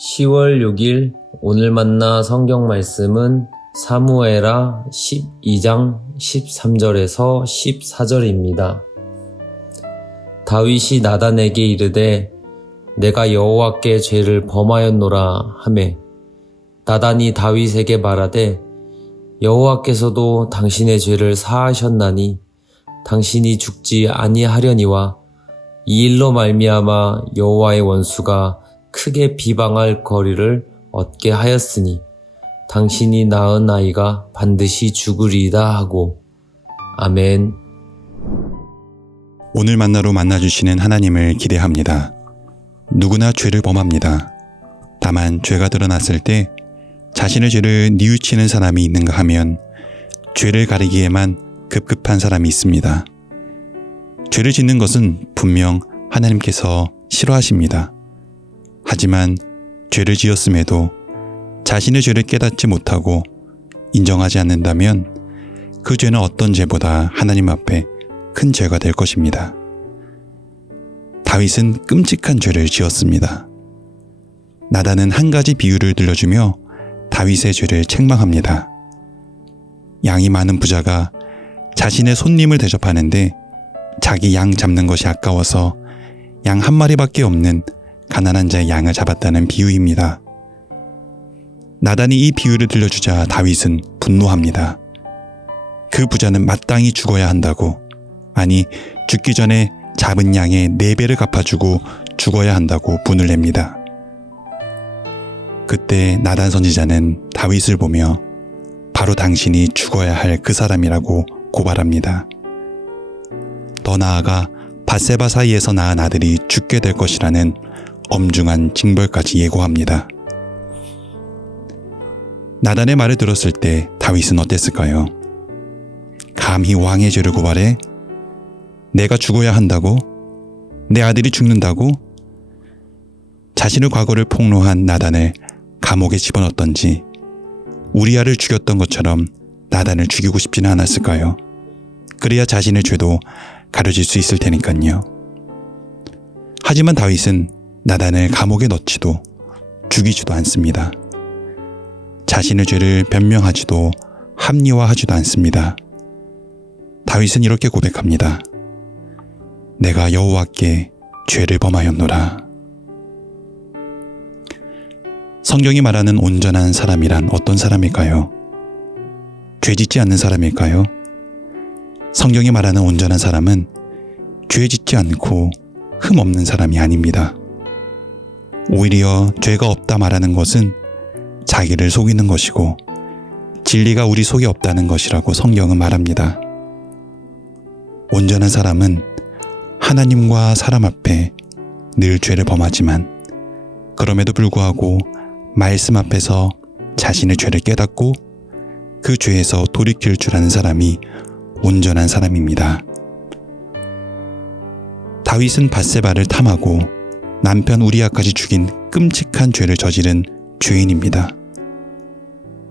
10월 6일 오늘 만나 성경 말씀은 사무엘하 12장 13절에서 14절입니다. 다윗이 나단에게 이르되 내가 여호와께 죄를 범하였노라 하매 나단이 다윗에게 말하되 여호와께서도 당신의 죄를 사하셨나니 당신이 죽지 아니하려니와 이 일로 말미암아 여호와의 원수가 크게 비방할 거리를 얻게 하였으니 당신이 낳은 아이가 반드시 죽으리이다 하고. 아멘. 오늘 만나로 만나주시는 하나님을 기대합니다. 누구나 죄를 범합니다. 다만 죄가 드러났을 때 자신의 죄를 뉘우치는 사람이 있는가 하면 죄를 가리기에만 급급한 사람이 있습니다. 죄를 짓는 것은 분명 하나님께서 싫어하십니다. 하지만 죄를 지었음에도 자신의 죄를 깨닫지 못하고 인정하지 않는다면 그 죄는 어떤 죄보다 하나님 앞에 큰 죄가 될 것입니다. 다윗은 끔찍한 죄를 지었습니다. 나단은 한 가지 비유를 들려주며 다윗의 죄를 책망합니다. 양이 많은 부자가 자신의 손님을 대접하는데 자기 양 잡는 것이 아까워서 양 한 마리밖에 없는 가난한 자의 양을 잡았다는 비유입니다. 나단이 이 비유를 들려주자 다윗은 분노합니다. 그 부자는 마땅히 죽어야 한다고, 아니 죽기 전에 잡은 양의 4배를 갚아주고 죽어야 한다고 분을 냅니다. 그때 나단 선지자는 다윗을 보며 바로 당신이 죽어야 할 그 사람이라고 고발합니다. 더 나아가 밧세바 사이에서 낳은 아들이 죽게 될 것이라는 엄중한 징벌까지 예고합니다. 나단의 말을 들었을 때 다윗은 어땠을까요? 감히 왕의 죄를 고발해? 내가 죽어야 한다고? 내 아들이 죽는다고? 자신의 과거를 폭로한 나단을 감옥에 집어넣었던지 우리아를 죽였던 것처럼 나단을 죽이고 싶지는 않았을까요? 그래야 자신의 죄도 가려질 수 있을 테니까요. 하지만 다윗은 나단을 감옥에 넣지도 죽이지도 않습니다. 자신의 죄를 변명하지도 합리화하지도 않습니다. 다윗은 이렇게 고백합니다. 내가 여호와께 죄를 범하였노라. 성경이 말하는 온전한 사람이란 어떤 사람일까요? 죄 짓지 않는 사람일까요? 성경이 말하는 온전한 사람은 죄 짓지 않고 흠 없는 사람이 아닙니다. 오히려 죄가 없다 말하는 것은 자기를 속이는 것이고 진리가 우리 속에 없다는 것이라고 성경은 말합니다. 온전한 사람은 하나님과 사람 앞에 늘 죄를 범하지만 그럼에도 불구하고 말씀 앞에서 자신의 죄를 깨닫고 그 죄에서 돌이킬 줄 아는 사람이 온전한 사람입니다. 다윗은 밧세바를 탐하고 남편 우리아까지 죽인 끔찍한 죄를 저지른 죄인입니다.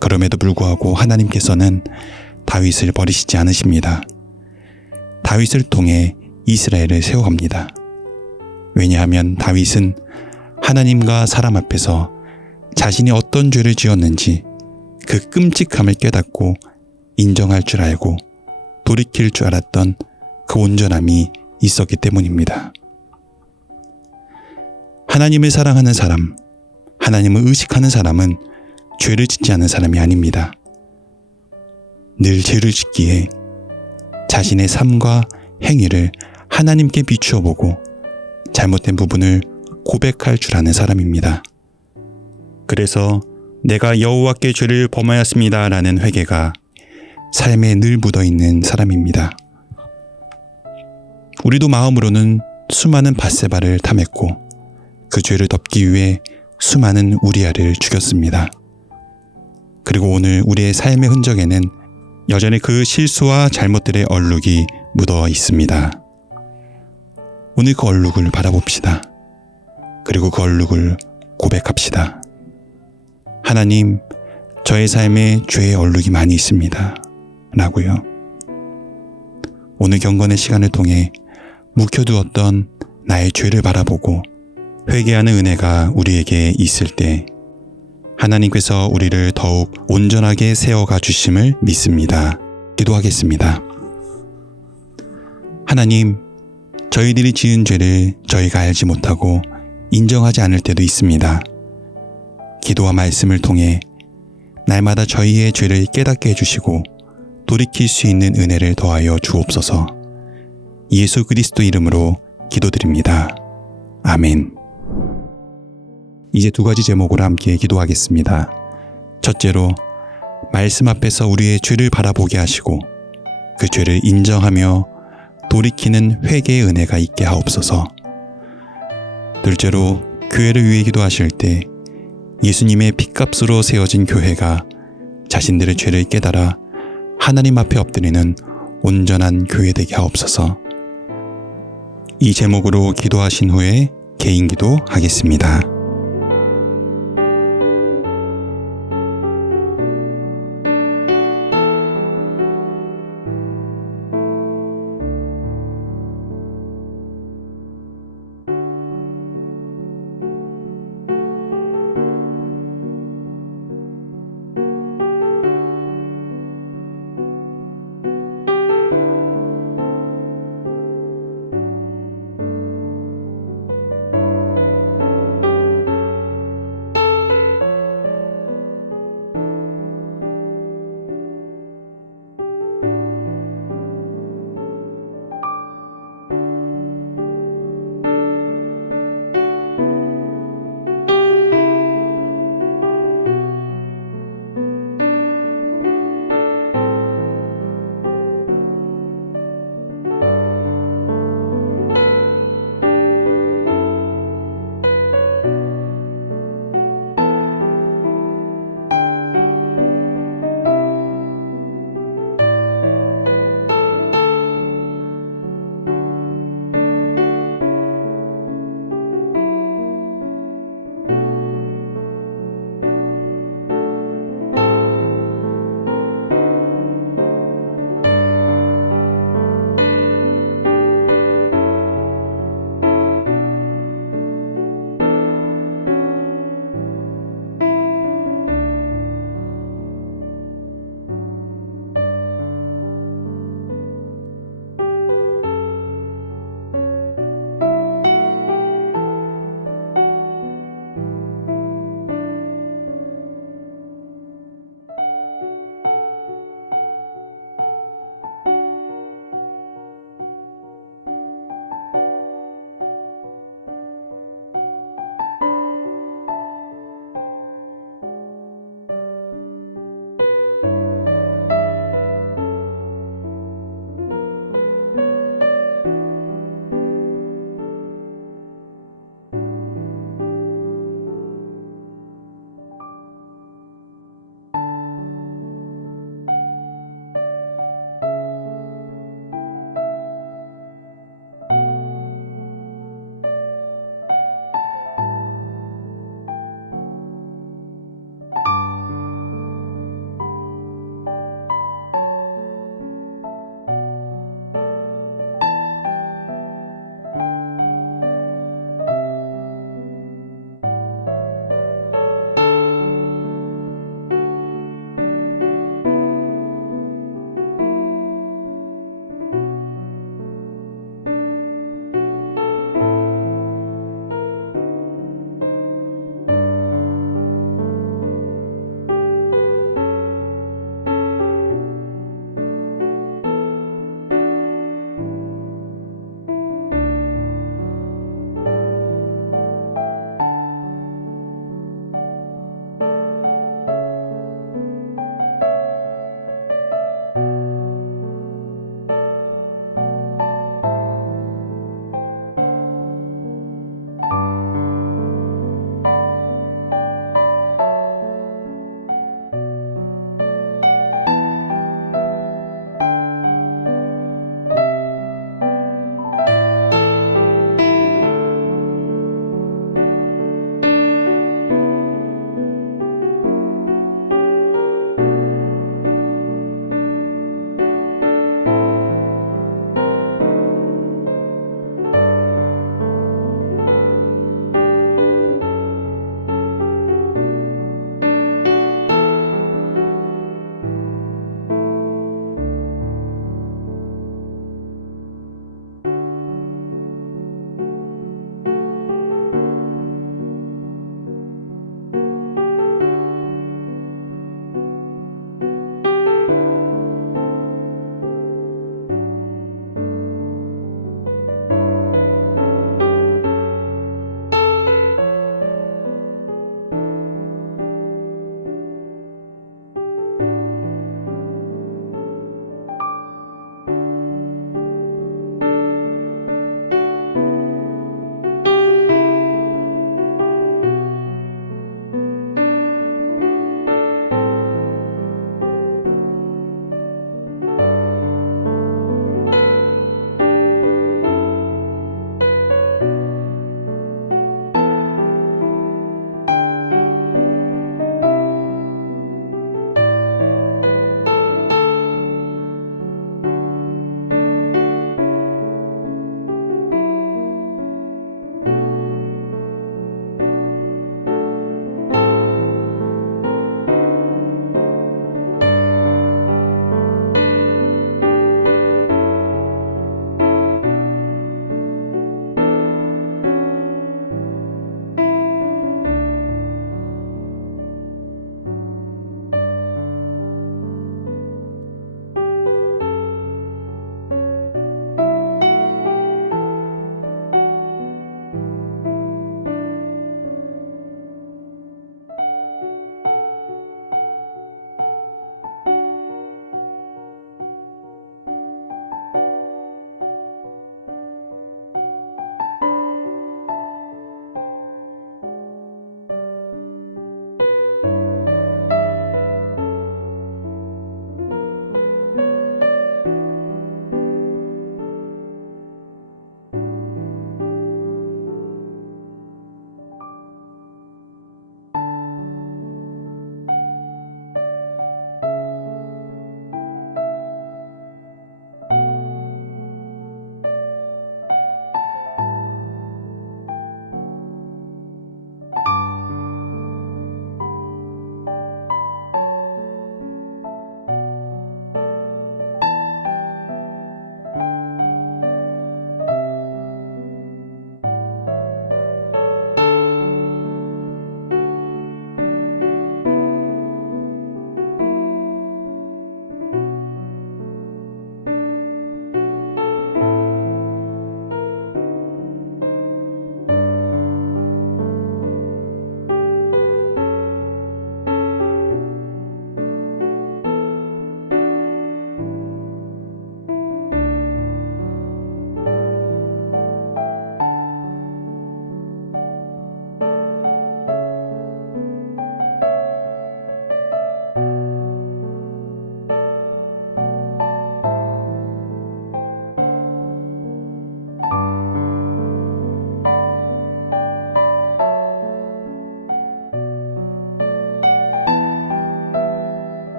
그럼에도 불구하고 하나님께서는 다윗을 버리시지 않으십니다. 다윗을 통해 이스라엘을 세워갑니다. 왜냐하면 다윗은 하나님과 사람 앞에서 자신이 어떤 죄를 지었는지 그 끔찍함을 깨닫고 인정할 줄 알고 돌이킬 줄 알았던 그 온전함이 있었기 때문입니다. 하나님을 사랑하는 사람, 하나님을 의식하는 사람은 죄를 짓지 않는 사람이 아닙니다. 늘 죄를 짓기에 자신의 삶과 행위를 하나님께 비추어 보고 잘못된 부분을 고백할 줄 아는 사람입니다. 그래서 내가 여호와께 죄를 범하였습니다 라는 회개가 삶에 늘 묻어있는 사람입니다. 우리도 마음으로는 수많은 밧세바를 탐했고 그 죄를 덮기 위해 수많은 우리아를 죽였습니다. 그리고 오늘 우리의 삶의 흔적에는 여전히 그 실수와 잘못들의 얼룩이 묻어 있습니다. 오늘 그 얼룩을 바라봅시다. 그리고 그 얼룩을 고백합시다. 하나님, 저의 삶에 죄의 얼룩이 많이 있습니다. 라고요. 오늘 경건의 시간을 통해 묵혀두었던 나의 죄를 바라보고 회개하는 은혜가 우리에게 있을 때 하나님께서 우리를 더욱 온전하게 세워가 주심을 믿습니다. 기도하겠습니다. 하나님, 저희들이 지은 죄를 저희가 알지 못하고 인정하지 않을 때도 있습니다. 기도와 말씀을 통해 날마다 저희의 죄를 깨닫게 해주시고 돌이킬 수 있는 은혜를 더하여 주옵소서. 예수 그리스도 이름으로 기도드립니다. 아멘. 이제 두 가지 제목으로 함께 기도하겠습니다. 첫째로, 말씀 앞에서 우리의 죄를 바라보게 하시고 그 죄를 인정하며 돌이키는 회개의 은혜가 있게 하옵소서. 둘째로, 교회를 위해 기도하실 때 예수님의 핏값으로 세워진 교회가 자신들의 죄를 깨달아 하나님 앞에 엎드리는 온전한 교회 되게 하옵소서. 이 제목으로 기도하신 후에 개인 기도 하겠습니다.